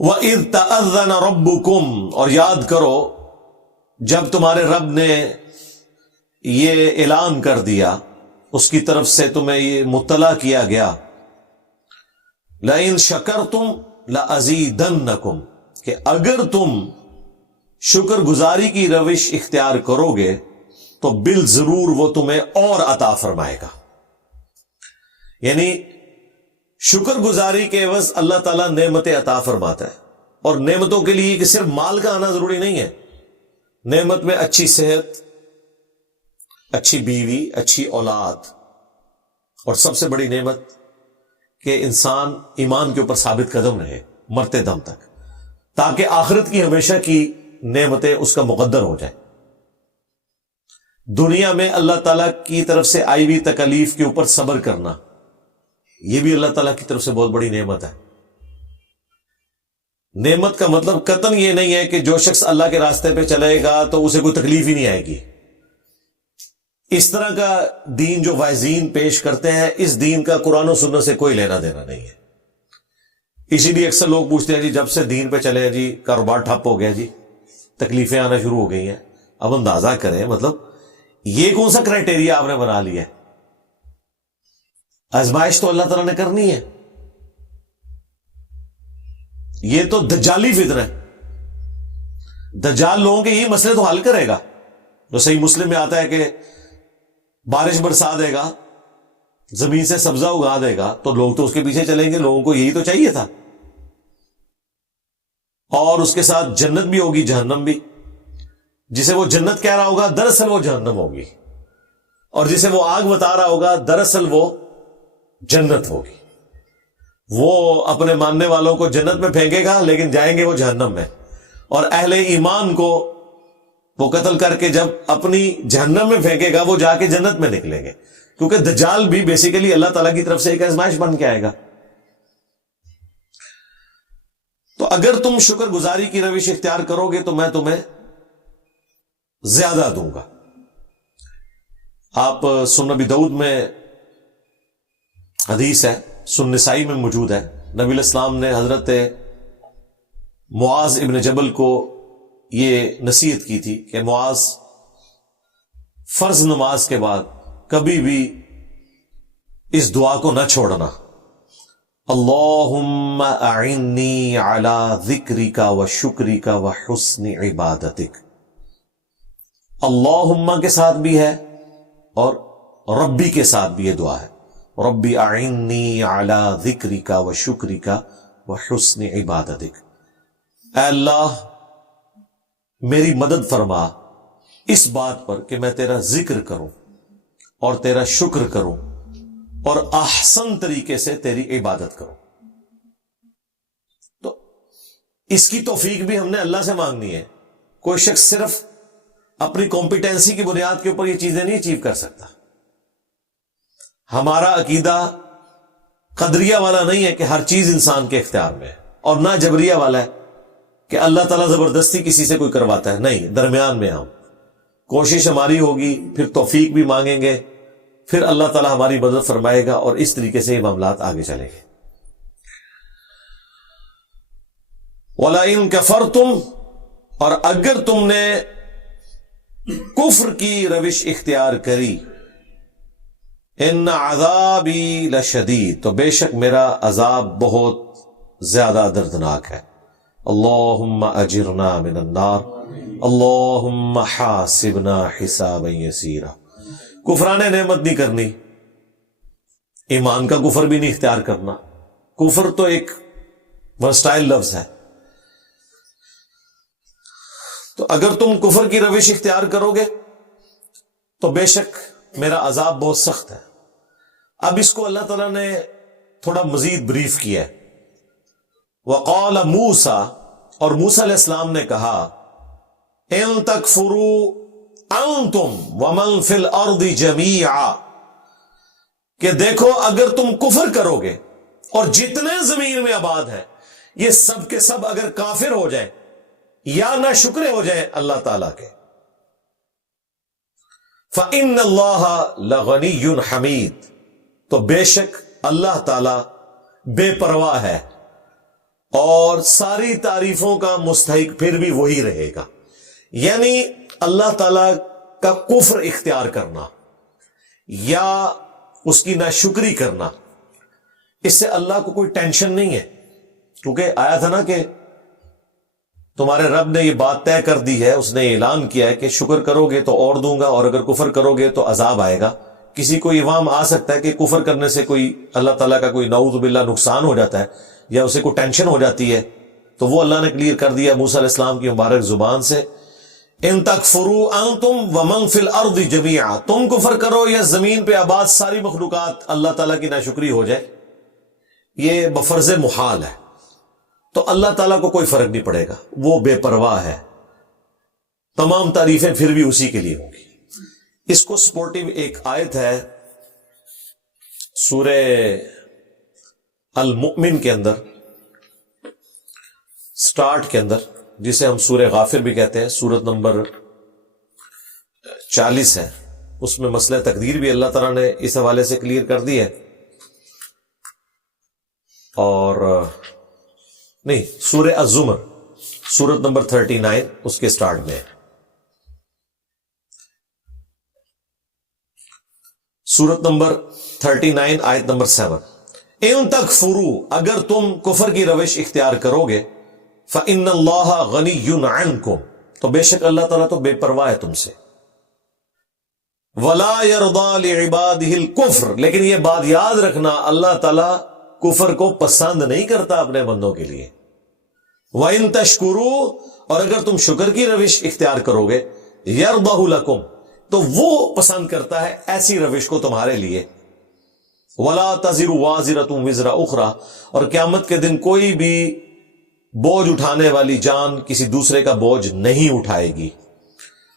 وَإِذْ تَأَذَّنَ رَبُّكُمْ، اور یاد کرو جب تمہارے رب نے یہ اعلان کر دیا، اس کی طرف سے تمہیں یہ مطلع کیا گیا، لَإِن شَكَرْتُمْ لَأَزِيدَنَّكُمْ، کہ اگر تم شکر گزاری کی روش اختیار کرو گے تو بالضرور وہ تمہیں اور عطا فرمائے گا۔ یعنی شکر گزاری کے عوض اللہ تعالیٰ نعمتیں عطا فرماتا ہے، اور نعمتوں کے لیے کہ صرف مال کا آنا ضروری نہیں ہے، نعمت میں اچھی صحت، اچھی بیوی، اچھی اولاد، اور سب سے بڑی نعمت کہ انسان ایمان کے اوپر ثابت قدم رہے مرتے دم تک، تاکہ آخرت کی ہمیشہ کی نعمتیں اس کا مقدر ہو جائیں۔ دنیا میں اللہ تعالیٰ کی طرف سے آئی ہوئی تکالیف کے اوپر صبر کرنا، یہ بھی اللہ تعالیٰ کی طرف سے بہت بڑی نعمت ہے۔ نعمت کا مطلب قطعاً یہ نہیں ہے کہ جو شخص اللہ کے راستے پہ چلے گا تو اسے کوئی تکلیف ہی نہیں آئے گی۔ اس طرح کا دین جو واعظین پیش کرتے ہیں، اس دین کا قرآن و سنت سے کوئی لینا دینا نہیں ہے۔ اسی لیے اکثر لوگ پوچھتے ہیں جی جب سے دین پہ چلے جی کاروبار ٹھپ ہو گیا، جی تکلیفیں آنا شروع ہو گئی ہیں۔ اب اندازہ کریں، مطلب یہ کون سا کرائٹیریا آپ نے بنا لیا ہے؟ آزمائش تو اللہ تعالیٰ نے کرنی ہے، یہ تو دجالی فتنہ ہے۔ دجال لوگوں کے یہی مسئلے تو حل کرے گا۔ جو صحیح مسلم میں آتا ہے کہ بارش برسا دے گا، زمین سے سبزہ اگا دے گا، تو لوگ تو اس کے پیچھے چلیں گے، لوگوں کو یہی تو چاہیے تھا۔ اور اس کے ساتھ جنت بھی ہوگی، جہنم بھی۔ جسے وہ جنت کہہ رہا ہوگا دراصل وہ جہنم ہوگی، اور جسے وہ آگ بتا رہا ہوگا دراصل وہ جنت ہوگی۔ وہ اپنے ماننے والوں کو جنت میں پھینکے گا لیکن جائیں گے وہ جہنم میں، اور اہل ایمان کو وہ قتل کر کے جب اپنی جہنم میں پھینکے گا وہ جا کے جنت میں نکلیں گے، کیونکہ دجال بھی بیسیکلی اللہ تعالیٰ کی طرف سے ایک آزمائش بن کے آئے گا۔ تو اگر تم شکر گزاری کی روش اختیار کرو گے تو میں تمہیں زیادہ دوں گا۔ آپ سنن ابی داؤد میں حدیث ہے، سنن نسائی میں موجود ہے، نبی علیہ السلام نے حضرت معاذ ابن جبل کو یہ نصیحت کی تھی کہ معاذ فرض نماز کے بعد کبھی بھی اس دعا کو نہ چھوڑنا، اللہم اعنی علی ذکرک و شکرک و حسن عبادتک۔ اللہم کے ساتھ بھی ہے اور ربی کے ساتھ بھی یہ دعا ہے، ربی اعنی علی ذکرک و شکرک و حسن عبادتک۔ اے اللہ میری مدد فرما اس بات پر کہ میں تیرا ذکر کروں اور تیرا شکر کروں اور احسن طریقے سے تیری عبادت کروں۔ تو اس کی توفیق بھی ہم نے اللہ سے مانگنی ہے۔ کوئی شخص صرف اپنی کمپیٹنسی کی بنیاد کے اوپر یہ چیزیں نہیں اچیو کر سکتا۔ ہمارا عقیدہ قدریہ والا نہیں ہے کہ ہر چیز انسان کے اختیار میں ہے، اور نہ جبریہ والا ہے کہ اللہ تعالیٰ زبردستی کسی سے کوئی کرواتا ہے۔ نہیں، درمیان میں ہم کوشش ہماری ہوگی، پھر توفیق بھی مانگیں گے، پھر اللہ تعالیٰ ہماری مدد فرمائے گا، اور اس طریقے سے یہ معاملات آگے چلیں گے۔ وَلَئِن كَفَرْتُمْ، اور اگر تم نے کفر کی روش اختیار کری، ان عذابی لشدید، تو بے شک میرا عذاب بہت زیادہ دردناک ہے۔ اللہم اجرنا من النار، اللہم حاسبنا حسابا یسیرا۔ کفران نعمت نہیں کرنی، ایمان کا کفر بھی نہیں اختیار کرنا۔ کفر تو ایک ورسٹائل لفظ ہے، تو اگر تم کفر کی روش اختیار کرو گے تو بے شک میرا عذاب بہت سخت ہے۔ اب اس کو اللہ تعالیٰ نے تھوڑا مزید بریف کیا ہے۔ وقال موسیٰ، اور موسیٰ علیہ السلام نے کہا، ان تکفروا انتم ومن فی الارض جمیعا، کہ دیکھو اگر تم کفر کرو گے اور جتنے زمین میں آباد ہیں یہ سب کے سب اگر کافر ہو جائیں یا نہ شکرے ہو جائیں اللہ تعالیٰ کے، فَإِنَّ اللَّهَ لَغَنِيٌّ حَمِيدٌ، تو بے شک اللہ تعالیٰ بے پرواہ ہے اور ساری تعریفوں کا مستحق پھر بھی وہی رہے گا. یعنی اللہ تعالی کا کفر اختیار کرنا یا اس کی ناشکری کرنا، اس سے اللہ کو کوئی ٹینشن نہیں ہے. کیونکہ آیا تھا نا کہ تمہارے رب نے یہ بات طے کر دی ہے، اس نے اعلان کیا ہے کہ شکر کرو گے تو اور دوں گا، اور اگر کفر کرو گے تو عذاب آئے گا. کسی کو یہ وہم آ سکتا ہے کہ کفر کرنے سے کوئی اللہ تعالیٰ کا کوئی نعوذ باللہ نقصان ہو جاتا ہے یا اسے کوئی ٹینشن ہو جاتی ہے، تو وہ اللہ نے کلیئر کر دیا موسیٰ علیہ السلام کی مبارک زبان سے، ان تکفروا انتم ومن فی الارض جميعا، تم کفر کرو یا زمین پہ آباد ساری مخلوقات اللہ تعالیٰ کی ناشکری ہو جائے، یہ بفرض محال ہے، تو اللہ تعالیٰ کو کوئی فرق نہیں پڑے گا، وہ بے پرواہ ہے، تمام تعریفیں پھر بھی اسی کے لیے ہوں گی. اس کو سپورٹیو ایک آیت ہے سورہ المؤمن کے اندر، سٹارٹ کے اندر، جسے ہم سورہ غافر بھی کہتے ہیں، سورت نمبر 40 ہے. اس میں مسئلہ تقدیر بھی اللہ تعالیٰ نے اس حوالے سے کلیئر کر دی ہے. اور نہیں، سورہ الزمر سورت نمبر 39 اس کے سٹارٹ میں ہے. سورت نمبر 39 آیت نمبر 7، ان تکفروا، اگر تم کفر کی روش اختیار کرو گے، فإن اللہ غنی عنکم، تو بے شک اللہ تعالیٰ تو بے پرواہ ہے تم سے، ولا یرضی لعبادہ الکفر، لیکن یہ بات یاد رکھنا اللہ تعالیٰ کفر کو پسند نہیں کرتا اپنے بندوں کے لیے. وَإِن تَشْكُرُوا، اور اگر تم شکر کی روش اختیار کرو گے، یرضہ لکم، تو وہ پسند کرتا ہے ایسی روش کو تمہارے لیے. وَلَا تَزِرُ وَازِرَةٌ وِزْرَ أُخْرَى، اور قیامت کے دن کوئی بھی بوجھ اٹھانے والی جان کسی دوسرے کا بوجھ نہیں اٹھائے گی.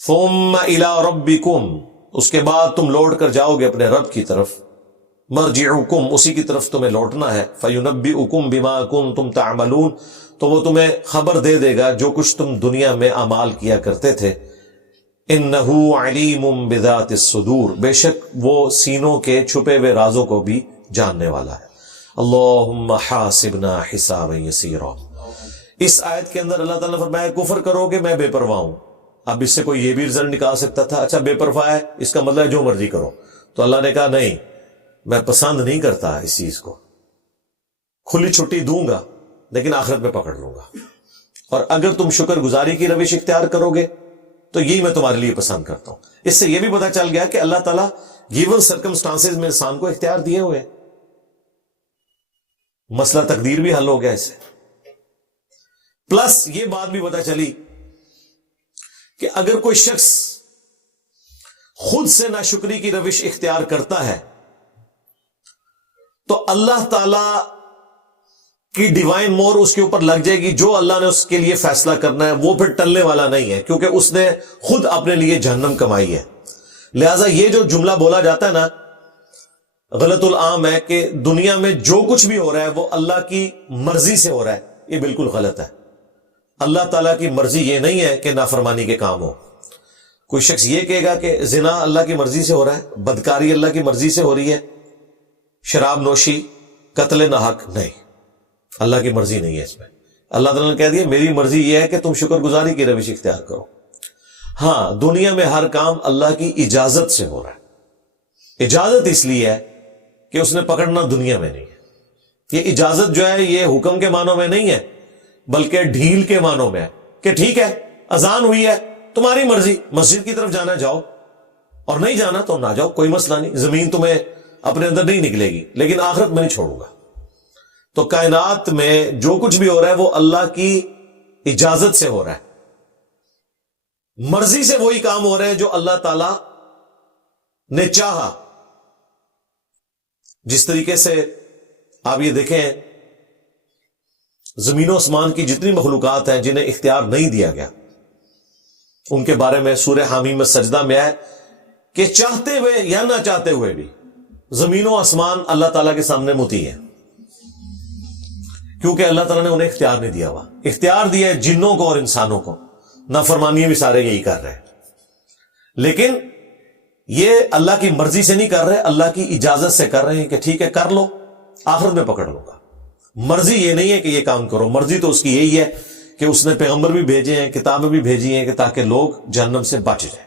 ثُمَّ إِلَىٰ رَبِّكُمْ، اس کے بعد تم لوٹ کر جاؤ گے اپنے رب کی طرف، مرجعکم، اسی کی طرف تمہیں لوٹنا ہے، فَيُنَبِّئُكُمْ بِمَا كُنتُمْ تَعْمَلُونَ، تو وہ تمہیں خبر دے دے گا جو کچھ تم دنیا میں اعمال کیا کرتے تھے. اِنَّهُ عَلِيمٌ بِذَاتِ الصُّدُورِ، بے شک وہ سینوں کے چھپے ہوئے رازوں کو بھی جاننے والا ہے. اللہم حاسبنا حسابا یسیرا. اس آیت کے اندر اللہ تعالیٰ نے فرمایا کفر کرو گے میں بے پرواہ ہوں. اب اس سے کوئی یہ بھی رزلٹ نکال سکتا تھا، اچھا بے پرواہ ہے اس کا مطلب ہے جو مرضی کرو، تو اللہ نے کہا نہیں، میں پسند نہیں کرتا اس چیز کو، کھلی چھٹی دوں گا لیکن آخرت میں پکڑ لوں گا، اور اگر تم شکر گزاری کی روش اختیار کرو گے تو یہی میں تمہارے لیے پسند کرتا ہوں. اس سے یہ بھی پتا چل گیا کہ اللہ تعالیٰ گیون سرکمسٹانسز میں انسان کو اختیار دیے ہوئے، مسئلہ تقدیر بھی حل ہو گیا اس سے. پلس یہ بات بھی پتا چلی کہ اگر کوئی شخص خود سے ناشکری کی روش اختیار کرتا ہے تو اللہ تعالی کی ڈیوائن مور اس کے اوپر لگ جائے گی، جو اللہ نے اس کے لیے فیصلہ کرنا ہے وہ پھر ٹلنے والا نہیں ہے، کیونکہ اس نے خود اپنے لیے جہنم کمائی ہے. لہذا یہ جو جملہ بولا جاتا ہے نا، غلط العام ہے کہ دنیا میں جو کچھ بھی ہو رہا ہے وہ اللہ کی مرضی سے ہو رہا ہے، یہ بالکل غلط ہے. اللہ تعالیٰ کی مرضی یہ نہیں ہے کہ نافرمانی کے کام ہو. کوئی شخص یہ کہے گا کہ زنا اللہ کی مرضی سے ہو رہا ہے، بدکاری اللہ کی مرضی سے ہو رہی ہے، شراب نوشی، قتل ناحق، نہیں، اللہ کی مرضی نہیں ہے اس میں. اللہ تعالیٰ نے کہہ دیا میری مرضی یہ ہے کہ تم شکر گزاری کی روش اختیار کرو. ہاں، دنیا میں ہر کام اللہ کی اجازت سے ہو رہا ہے. اجازت اس لیے ہے کہ اس نے پکڑنا دنیا میں نہیں ہے. یہ اجازت جو ہے یہ حکم کے معنوں میں نہیں ہے بلکہ ڈھیل کے معنوں میں ہے کہ ٹھیک ہے اذان ہوئی ہے، تمہاری مرضی، مسجد کی طرف جانا جاؤ اور نہیں جانا تو نہ جاؤ، کوئی مسئلہ نہیں، زمین تمہیں اپنے اندر نہیں نکلے گی لیکن آخرت میں نہیں چھوڑوں گا. تو کائنات میں جو کچھ بھی ہو رہا ہے وہ اللہ کی اجازت سے ہو رہا ہے، مرضی سے وہی کام ہو رہے ہیں جو اللہ تعالی نے چاہا. جس طریقے سے آپ یہ دیکھیں زمین و آسمان کی جتنی مخلوقات ہیں جنہیں اختیار نہیں دیا گیا، ان کے بارے میں سورہ حامیم سجدہ میں ہے کہ چاہتے ہوئے یا نہ چاہتے ہوئے بھی زمین و آسمان اللہ تعالیٰ کے سامنے مطیع ہے، کیونکہ اللہ تعالیٰ نے انہیں اختیار نہیں دیا ہوا. اختیار دیا ہے جنوں کو اور انسانوں کو، نافرمانی بھی سارے یہی کر رہے ہیں، لیکن یہ اللہ کی مرضی سے نہیں کر رہے، اللہ کی اجازت سے کر رہے ہیں کہ ٹھیک ہے کر لو، آخرت میں پکڑ لوں گا. مرضی یہ نہیں ہے کہ یہ کام کرو، مرضی تو اس کی یہی ہے کہ اس نے پیغمبر بھی بھیجے ہیں، کتابیں بھی بھیجی ہیں کہ تاکہ لوگ جہنم سے بچ جائیں۔